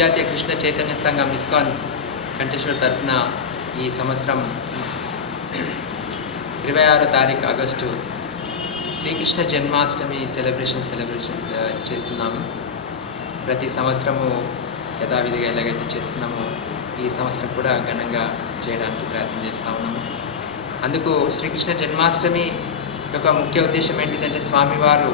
అంతర్జాతీయ కృష్ణ చైతన్య సంఘం ఇస్కాన్ కంటేశ్వర్ తరఫున ఈ సంవత్సరం ఇరవై ఆరో తారీఖు August Srikrishna Janmashtami celebration celebration చేస్తున్నాము. ప్రతి సంవత్సరము యథావిధిగా ఎలాగైతే చేస్తున్నామో ఈ సంవత్సరం కూడా ఘనంగా చేయడానికి ప్రయత్నం చేస్తూ ఉన్నాము. అందుకు శ్రీకృష్ణ జన్మాష్టమి యొక్క ముఖ్య ఉద్దేశం ఏంటిదంటే స్వామివారు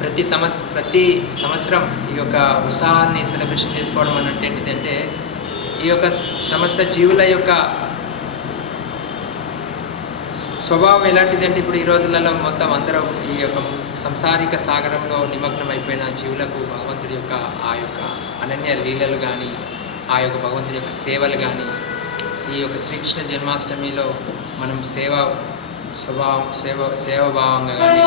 ప్రతి సంవత్స ప్రతి సంవత్సరం ఈ యొక్క ఉత్సాహాన్ని సెలబ్రేషన్ చేసుకోవడం అన్నట్టు ఏంటిదంటే ఈ యొక్క సమస్త జీవుల యొక్క స్వభావం ఎలాంటిదంటే ఇప్పుడు ఈ రోజులలో మొత్తం అందరూ ఈ యొక్క సంసారిక సాగరంలో నిమగ్నం అయిపోయిన జీవులకు భగవంతుడి యొక్క ఆ యొక్క అనన్య లీలలు కానీ ఆ యొక్క భగవంతుడి యొక్క సేవలు కానీ ఈ యొక్క శ్రీకృష్ణ జన్మాష్టమిలో మనం సేవ స్వభావం సేవ సేవభావంగా కానీ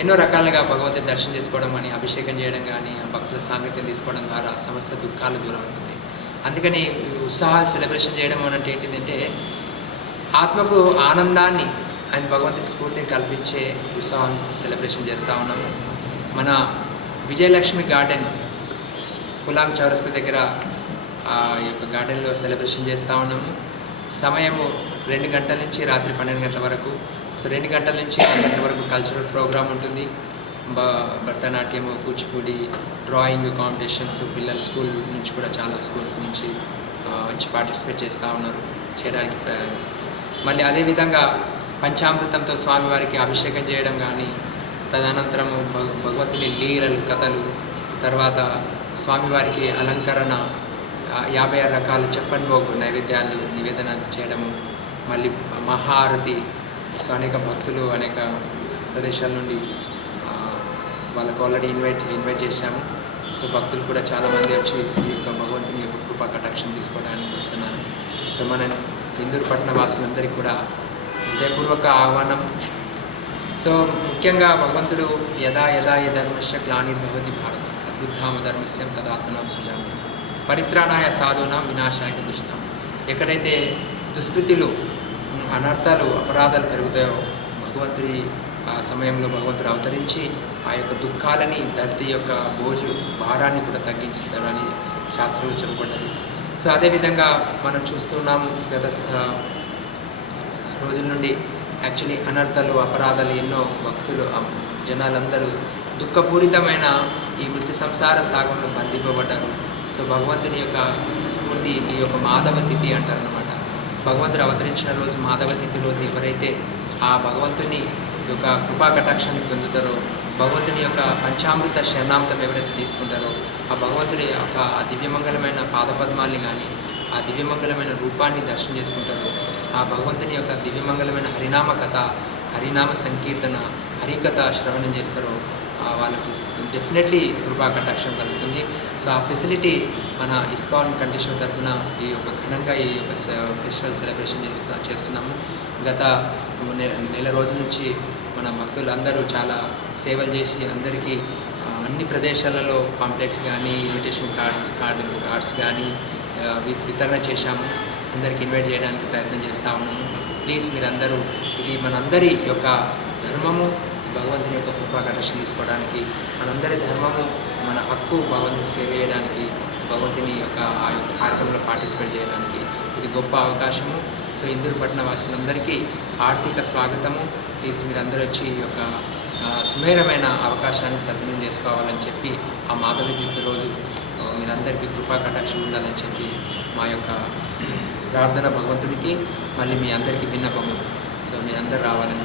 ఎన్నో రకాలుగా భగవంతుని దర్శనం చేసుకోవడం కానీ అభిషేకం చేయడం కానీ ఆ భక్తుల సాంగత్యం తీసుకోవడం ద్వారా సమస్త దుఃఖాలు దూరం అవుతుంది. అందుకని ఈ ఉత్సాహాలు సెలబ్రేషన్ చేయడం అనంటే ఏంటిదంటే ఆత్మకు ఆనందాన్ని ఆయన భగవంతుడి స్ఫూర్తిని కల్పించే ఉత్సాహం సెలబ్రేషన్ చేస్తూ ఉన్నాము మన విజయలక్ష్మి గార్డెన్ పులాంగ్ చౌరస్తా దగ్గర ఆ యొక్క గార్డెన్లో సెలబ్రేషన్ చేస్తూ ఉన్నాము. సమయము రెండు గంటల నుంచి రాత్రి పన్నెండు గంటల వరకు సో రెండు గంటల నుంచి గంట గంటల వరకు కల్చరల్ ప్రోగ్రామ్ ఉంటుంది. భరతనాట్యము కూచిపూడి డ్రాయింగ్ కాంపిటీషన్స్ పిల్లలు స్కూల్ నుంచి కూడా చాలా స్కూల్స్ నుంచి వచ్చి పార్టిసిపేట్ చేస్తూ ఉన్నారు. చేయడానికి మళ్ళీ అదేవిధంగా పంచామృతంతో స్వామివారికి అభిషేకం చేయడం కానీ తదనంతరం భగ భగవంతుని లీలలు కథలు తర్వాత స్వామివారికి అలంకరణ యాభై ఆరు రకాల చెప్పన్ భోగు నైవేద్యాలు నివేదన చేయడము మళ్ళీ మహారతి సో అనేక భక్తులు అనేక ప్రదేశాల నుండి వాళ్ళకు ఆల్రెడీ ఇన్వైట్ ఇన్వైట్ చేశాము. సో భక్తులు కూడా చాలామంది వచ్చి ఈ యొక్క భగవంతుని యొక్క కృపా కటాక్షం తీసుకోవడానికి వస్తున్నారు. సో మన ఇందూరు పట్టణ వాసులందరికీ కూడా హృదయపూర్వక ఆహ్వానం. సో ముఖ్యంగా భగవంతుడు యదా యదా ఏ ధర్మశ్చ గ్లానిర్భవతి భారత అద్భుతామ ధర్మస్యం తదాత్మనాం సుజామి. పరిత్రాణాయ సాధునాం వినాశాయ దుష్టాం. ఎక్కడైతే దుష్కృతులు అనర్థాలు అపరాధాలు పెరుగుతాయో భగవంతుడి ఆ సమయంలో భగవంతుడు అవతరించి ఆ యొక్క దుఃఖాలని ధరతి యొక్క బోజు భారాన్ని కూడా తగ్గించుతారని శాస్త్రం చెప్పబడ్డది సో అదేవిధంగా మనం చూస్తున్నాము గత రోజుల నుండి యాక్చువల్లీ అనర్థాలు అపరాధాలు ఎన్నో భక్తులు జనాలందరూ దుఃఖపూరితమైన ఈ మృతి సంసార సాగంలో బంధింపబడ్డారు. సో భగవంతుని యొక్క స్ఫూర్తి ఈ యొక్క మాధవ తిథి అంటారు అన్నమాట భగవంతుడు అవతరించిన రోజు మాధవ తిథి రోజు ఎవరైతే ఆ భగవంతుని యొక్క కృపా కటాక్షాన్ని పొందుతారో భగవంతుని యొక్క పంచామృత శరణామృతం ఎవరైతే తీసుకుంటారో ఆ భగవంతుడి యొక్క ఆ దివ్యమంగళమైన పాదపద్మాల్ని కానీ ఆ దివ్యమంగళమైన రూపాన్ని దర్శనం చేసుకుంటారో ఆ భగవంతుని యొక్క దివ్యమంగళమైన హరినామ కథ హరినామ సంకీర్తన హరికథ శ్రవణం చేస్తారో వాళ్ళకు డెఫినెట్లీ కృపా కటాక్షం కలుగుతుంది. సో ఆ ఫెసిలిటీ మన ఇస్కాన్ కండిషన్ తరఫున ఈ యొక్క ఘనంగా ఈ యొక్క ఫెస్టివల్ సెలబ్రేషన్ చేస్తా చేస్తున్నాము. గత నె- నెల రోజుల నుంచి మన భక్తులందరూ చాలా సేవలు చేసి అందరికీ అన్ని ప్రదేశాలలో పాంప్లెట్స్ కానీ ఇన్విటేషన్ కార్డ్ కార్డు కార్డ్స్ కానీ వి- వితరణ చేశాము. అందరికి ఇన్వైట్ చేయడానికి ప్రయత్నం చేస్తూ ఉన్నాము. ప్లీజ్ మీరందరూ ఇది మనందరి యొక్క ధర్మము. భగవంతుని యొక్క కృపాకటక్ష తీసుకోవడానికి మనందరి ధర్మము మన హక్కు భగవంతుని సేవ చేయడానికి భగవంతుని యొక్క ఆ యొక్క కార్యక్రమంలో పార్టిసిపేట్ చేయడానికి ఇది గొప్ప అవకాశము. సో ఇందూరు పట్టణ వాసులందరికీ ఆర్థిక స్వాగతము. ప్లీజ్ మీరందరూ వచ్చి ఈ యొక్క సుమేరమైన అవకాశాన్ని సద్వినియోగం చేసుకోవాలని చెప్పి ఆ మాధవి తిథి రోజు మీరందరికీ కృపా కటాక్షం ఉండాలని చెప్పి మా యొక్క ప్రార్థన భగవంతుడికి మళ్ళీ మీ అందరికీ విన్నపము. సో మీ అందరు రావాలని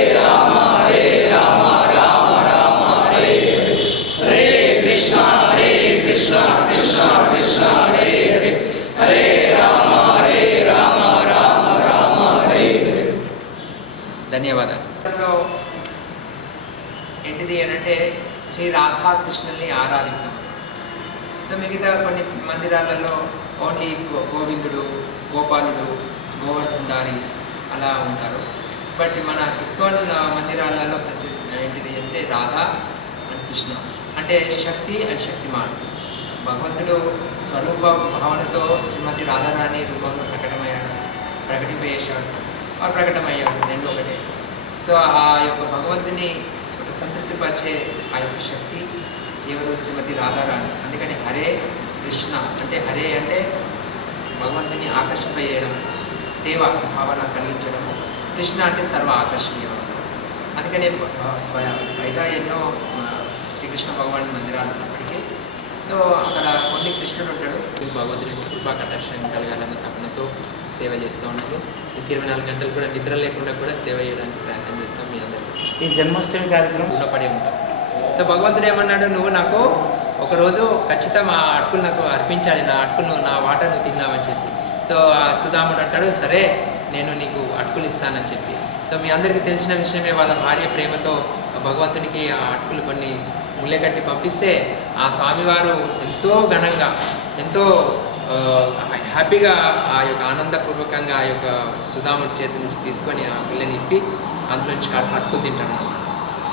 ఏంటిది అని అంటే శ్రీ రాధాకృష్ణుల్ని ఆరాధిస్తాం. సో మిగతా కొన్ని మందిరాలలో ఓన్లీ గోవిందుడు గోపాలుడు గోవర్ధందారి అలా ఉంటారు. బట్ మన ఇస్కాన్ మందిరాలలో ప్రసిద్ధ ఏంటిది అంటే రాధా అండ్ కృష్ణ. అంటే శక్తి అండ్ శక్తిమాన్. భగవంతుడు స్వరూప భావనతో శ్రీమతి రాధారాణి రూపంలో ప్రకటమయ్యాడు ప్రకటింపేశాడు ఆ ప్రకటమయ్యాడు రెండు ఒకటే సో ఆ యొక్క భగవంతుని సంతృప్తిపరిచే ఆ యొక్క శక్తి ఎవరు శ్రీమతి రాధారాణి? అందుకని హరే కృష్ణ అంటే హరే అంటే భగవంతుని ఆకర్షింపజేయడం సేవ భావన కలిగించడం కృష్ణ అంటే సర్వ ఆకర్షణీయం అందుకనే బయట ఎన్నో శ్రీకృష్ణ భగవాన్ మందిరాలు సో అక్కడ కొన్ని కృష్ణుడు ఉంటాడు. భగవంతుని యొక్క కృపా కటాక్షం కలగాలన్న తపనతో సేవ చేస్తూ ఉన్నారు. ఇంక ఇరవై నాలుగు గంటలు కూడా నిద్ర లేకుండా కూడా సేవ చేయడానికి ప్రయత్నం చేస్తాం మీ అందరికీ. ఈ జన్మాష్టమి కార్యక్రమం? రుణపడి ఉంటాం. సో భగవంతుడు ఏమన్నాడు? నువ్వు నాకు ఒకరోజు ఖచ్చితం ఆ అటుకులు నాకు అర్పించాలి. నా అటుకులు నా వాట నువ్వు తిన్నావని చెప్పి. సో ఆ సుధాముడు అంటాడు సరే నేను నీకు అటుకులు ఇస్తానని చెప్పి. సో మీ అందరికీ తెలిసిన విషయమే వాళ్ళ భార్య ప్రేమతో భగవంతునికి ఆ అటుకులు కొన్ని ముళ్ళెకట్టి పంపిస్తే ఆ స్వామివారు ఎంతో ఘనంగా ఎంతో హ్యాపీగా ఆ యొక్క ఆనందపూర్వకంగా ఆ యొక్క సుధాముడి చేతి నుంచి తీసుకొని ఆ పిల్లని ఇప్పి అందులోంచి నుంచి తింటాను తింటాడు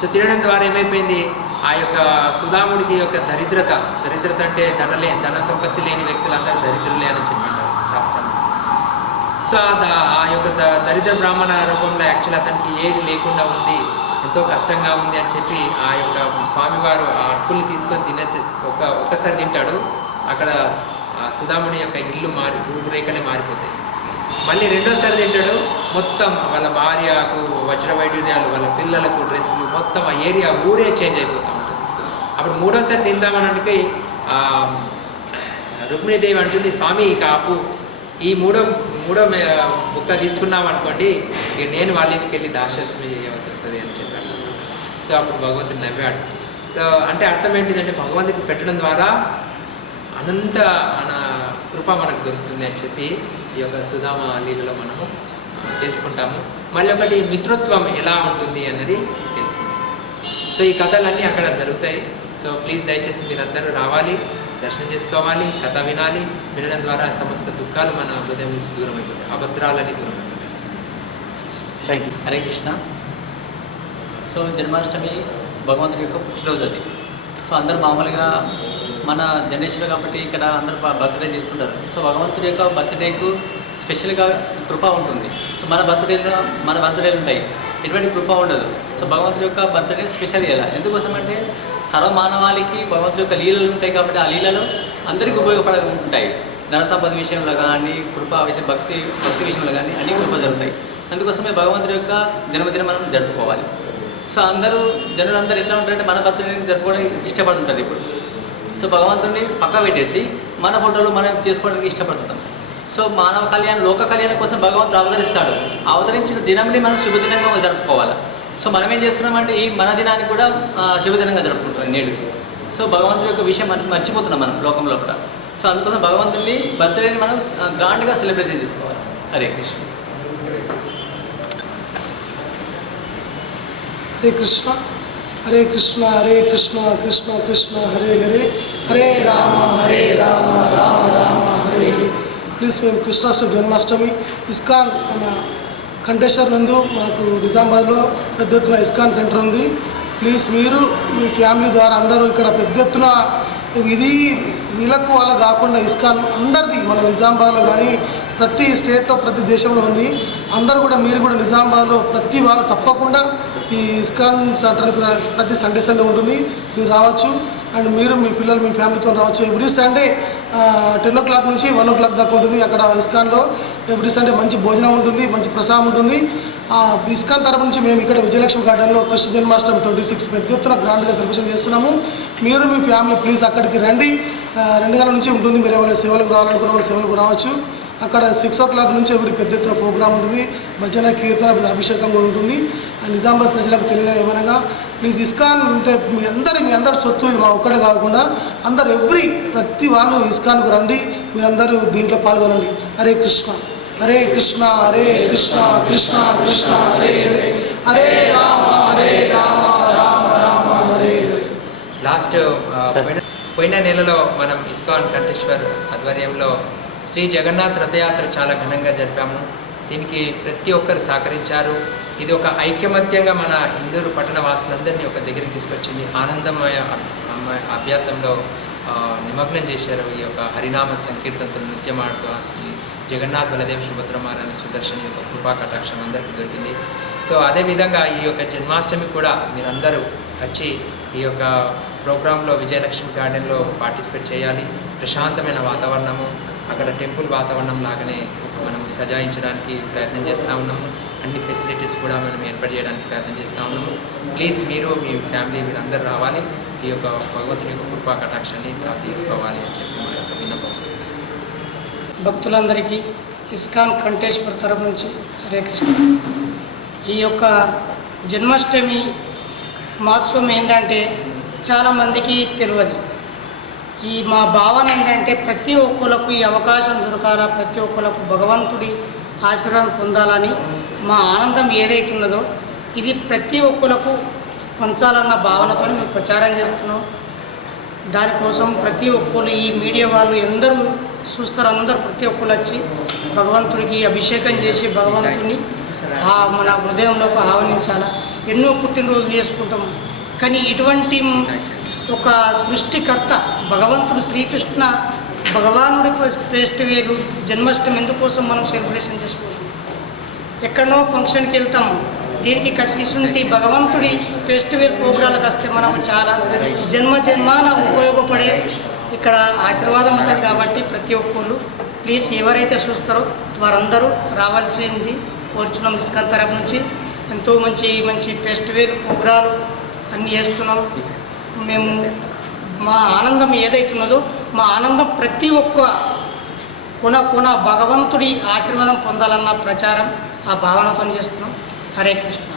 సో తినడం ద్వారా ఏమైపోయింది? ఆ యొక్క సుధాముడికి యొక్క దరిద్రత దరిద్రత అంటే ధనలే ధన సంపత్తి లేని వ్యక్తులందరూ దరిద్రులే అని చెప్పంటారు శాస్త్రంలో సో ఆ ఆ యొక్క ద- దరిద్ర బ్రాహ్మణ రూపంలో యాక్చువల్ అతనికి ఏది లేకుండా ఉంది? ఎంతో కష్టంగా ఉంది అని చెప్పి ఆ యొక్క స్వామివారు ఆ అటుకుల్ని తీసుకొని తినే ఒక ఒక్కసారి తింటాడు. అక్కడ సుధాముని యొక్క ఇల్లు మారి రూపురేఖలే మారిపోతాయి. మళ్ళీ రెండోసారి తింటాడు. మొత్తం వాళ్ళ భార్యకు వజ్ర వైడూర్యాలు వాళ్ళ పిల్లలకు డ్రెస్సులు మొత్తం ఆ ఏరియా ఊరే చేంజ్ అయిపోతూ ఉంటుంది. అప్పుడు మూడోసారి తిందామనంటే రుక్మిణీదేవి అంటుంది స్వామి ఇక ఆపు. ఈ మూడో మూడో బుక్క తీసుకున్నాం అనుకోండి ఇక నేను వాళ్ళ ఇంటికి వెళ్ళి దాశస్మి చేయవలసి వస్తుంది అని చెప్పాడు. సో అప్పుడు భగవంతుడు నవ్వాడు. సో అంటే అర్థం ఏంటిదంటే భగవంతుడికి పెట్టడం ద్వారా అనంత మన కృప మనకు దొరుకుతుంది అని చెప్పి ఈ యొక్క సుధామ లీలలో మనము తెలుసుకుంటాము. మళ్ళీ ఒకటి మిత్రత్వం ఎలా ఉంటుంది అన్నది తెలుసుకుంటాం సో ఈ కథలన్నీ అక్కడ జరుగుతాయి. సో ప్లీజ్ దయచేసి మీరందరూ రావాలి. దర్శనం చేసుకోవాలి కథ వినాలి వినడం ద్వారా సమస్త దుఃఖాలు మన హృదయం నుంచి దూరం అయిపోతాయి అభద్రాలని దూరం అయిపోతాయి thank you Hare Krishna so Janmashtami భగవంతుడి యొక్క పుట్టినరోజు అది. సో అందరూ మామూలుగా మన జనరేషన్లో కాబట్టి ఇక్కడ అందరూ బర్త్డే చేసుకుంటారు. సో భగవంతుడి యొక్క బర్త్డేకు స్పెషల్గా కృప ఉంటుంది. సో మన బర్త్డేలో మన బర్త్డేలు ఉంటాయి. ఎటువంటి కృప ఉండదు. సో భగవంతుడి యొక్క బర్త్డే స్పెషల్ ఇలా ఎందుకోసం అంటే సర్వమానవాళికి భగవంతుడి యొక్క లీలలు ఉంటాయి కాబట్టి ఆ లీలలు అందరికీ ఉపయోగపడ ఉంటాయి ధనసంపద విషయంలో కానీ కృప విషయం భక్తి భక్తి విషయంలో కానీ అన్ని కృప జరుగుతాయి అందుకోసమే భగవంతుడి యొక్క జన్మదినం మనం జరుపుకోవాలి. సో అందరూ జనులు అందరూ ఎట్లా ఉంటారంటే మన బర్త్డేని జరుపుకోవడం ఇష్టపడుతుంటారు ఇప్పుడు. సో భగవంతుడిని పక్క పెట్టేసి మన ఫోటోలు మనం చేసుకోవడానికి ఇష్టపడుతుంటాం. సో మానవ కళ్యాణం లోక కళ్యాణం కోసం భగవంతుడు అవతరిస్తాడు. అవతరించిన దినంని మనం శుభదినంగా జరుపుకోవాలి? సో మనం ఏం చేస్తున్నామంటే ఈ మన దినాన్ని కూడా శుభదినంగా జరుపుకుంటాం నేడు. సో భగవంతుడి యొక్క విషయం మనం మర్చిపోతున్నాం మనం లోకంలో కూడా. సో అందుకోసం భగవంతుడిని బర్త్డేని మనం గ్రాండ్గా సెలబ్రేషన్ చేసుకోవాలి. హరే కృష్ణ. హరే కృష్ణ. హరే కృష్ణ హరే కృష్ణ కృష్ణ కృష్ణ హరే హరే. హరే రామ హరే రామ రామ రామ. హరే ప్లీజ్ మేము కృష్ణాష్టమి జన్మాష్టమి ఇస్కాన్ మన కంటేశ్వర్ నందు మనకు నిజామాబాద్లో పెద్ద ఎత్తున ఇస్కాన్ సెంటర్ ఉంది. ప్లీజ్ మీరు మీ ఫ్యామిలీ ద్వారా అందరూ ఇక్కడ పెద్ద ఎత్తున ఇది వీళ్ళకు వాళ్ళ కాకుండా ఇస్కాన్ అందరిది మన నిజామాబాద్లో కానీ ప్రతి స్టేట్లో ప్రతి దేశంలో ఉంది. అందరూ కూడా మీరు కూడా నిజామాబాద్లో ప్రతి వారు తప్పకుండా ఈ ఇస్కాన్ సెంటర్ ప్రతి సండే సండే ఉంటుంది. మీరు రావచ్చు. అండ్ మీరు మీ పిల్లలు మీ ఫ్యామిలీతో రావచ్చు. Every Sunday ten o'clock నుంచి వన్ ఓ క్లాక్ దాకా ఉంటుంది. అక్కడ ఇస్కాన్లో ఎవ్రీ సండే మంచి భోజనం ఉంటుంది మంచి ప్రసాదం ఉంటుంది. ఆ ఇస్కాన్ తరపు నుంచి మేము ఇక్కడ విజయలక్ష్మి గార్డెన్లో కృష్ణ జన్మాష్టమి ట్వంటీ సిక్స్ పెద్ద ఎత్తున గ్రాండ్గా సెలబ్రేషన్ చేస్తున్నాము. మీరు మీ ఫ్యామిలీ ప్లీజ్ అక్కడికి రండి. రెండు గంటల నుంచి ఉంటుంది. మీరు ఏమైనా సేవలకు రావాలనుకున్న వాళ్ళు సేవలకు రావచ్చు. అక్కడ సిక్స్ ఓ క్లాక్ నుంచి ఎవరికి పెద్ద ఎత్తున ప్రోగ్రామ్ ఉంటుంది. భజన కీర్తన అభిషేకం కూడా ఉంటుంది. ఆ నిజామాబాద్ ప్రజలకు తెలియదు ఏమనగా ప్లీజ్ ఇస్కాన్ అంటే మీ అందరి మీ అందరి సొత్తు మా ఒక్కటే కాకుండా అందరు ఎవ్రీ ప్రతి వాళ్ళు ఇస్కాన్కు రండి మీరందరూ దీంట్లో పాల్గొనండి. హరే కృష్ణ. హరే కృష్ణ హరే కృష్ణ కృష్ణ కృష్ణ హరే హరే. రామ హరే రామ రామ రామ హరే లాస్ట్ పోయిన పోయిన నెలలో మనం ఇస్కాన్ కంఠేశ్వర్ ఆధ్వర్యంలో శ్రీ జగన్నాథ్ రథయాత్ర చాలా ఘనంగా జరిపాము. దీనికి ప్రతి ఒక్కరు సహకరించారు. ఇది ఒక ఐక్యమత్యంగా మన ఇందూరు పట్టణ వాసులందరినీ ఒక దగ్గరికి తీసుకొచ్చింది. ఆనందమయ అభ్యాసంలో నిమగ్నం చేశారు ఈ యొక్క హరినామ సంకీర్తనతో నృత్యం ఆడుతూ శ్రీ జగన్నాథ్ బలదేవ్ సుభద్రమారాయణ సుదర్శన్ యొక్క కృపా కటాక్షం అందరికీ దొరికింది. సో అదేవిధంగా ఈ యొక్క జన్మాష్టమి కూడా మీరందరూ వచ్చి ఈ యొక్క ప్రోగ్రాంలో విజయలక్ష్మి గార్డెన్లో పార్టిసిపేట్ చేయాలి. ప్రశాంతమైన వాతావరణము అక్కడ టెంపుల్ వాతావరణం లాగానే మనం సజాయించడానికి ప్రయత్నం చేస్తూ ఉన్నాము. అన్ని ఫెసిలిటీస్ కూడా మనం ఏర్పాటు చేయడానికి ప్రయత్నం చేస్తూ ఉన్నాము. ప్లీజ్ మీరు మీ ఫ్యామిలీ మీరందరూ రావాలి. ఈ యొక్క భగవంతుని యొక్క కృపా కటాక్షాన్ని ప్రాప్తి చేసుకోవాలి అని చెప్పి మా యొక్క విన్నపం. భక్తులందరికీ ఇస్కాన్ కంటేశ్వర్ తరపు నుంచి హరే కృష్ణ. ఈ యొక్క జన్మాష్టమి మహోత్సవం ఏంటంటే చాలామందికి తెలియదు. ఈ మా భావన ఏంటంటే ప్రతి ఒక్కరికి ఈ అవకాశం దొరకాలా ప్రతి ఒక్కరికి భగవంతుడి ఆశీర్వాదం పొందాలని మా ఆనందం ఏదైతే ఉన్నదో ఇది ప్రతి ఒక్కరికి పంచాలన్న భావనతో మేము ప్రచారం చేస్తున్నాం. దానికోసం ప్రతి ఒక్కరు ఈ మీడియా వాళ్ళు ఎందరూ చూస్తారు అందరూ ప్రతి ఒక్కరు వచ్చి భగవంతుడికి అభిషేకం చేసి భగవంతుని మన హృదయంలోకి ఆహ్వానించాలా. ఎన్నో పుట్టినరోజులు చేసుకుంటాం. కానీ ఇటువంటి ఒక సృష్టికర్త భగవంతుడు శ్రీకృష్ణ భగవానుడి శ్రేష్ఠ వేరు జన్మాష్టమి ఎందుకోసం మనం సెలబ్రేషన్ చేసుకుంటాం ఎక్కడనో ఫంక్షన్కి వెళ్తాము దీనికి కసిసుంటి భగవంతుడి ఫెస్టివల్ ప్రోగ్రాంలకు వస్తే మనకు చాలా జన్మ జన్మాన ఉపయోగపడే ఇక్కడ ఆశీర్వాదం ఉంటుంది కాబట్టి ప్రతి ఒక్కళ్ళు ప్లీజ్ ఎవరైతే చూస్తారో వారందరూ రావాల్సింది కోరుచున్నాం ఇస్కాన్ తరపు నుంచి. ఎంతో మంచి మంచి ఫెస్టివల్ ప్రోగ్రాలు అన్నీ చేస్తున్నాం. మేము మా ఆనందం ఏదైతున్నదో మా ఆనందం ప్రతి ఒక్క కొన కొన భగవంతుడి ఆశీర్వాదం పొందాలన్న ప్రచారం ఆ భావనతో చేస్తున్నాం. హరే కృష్ణ.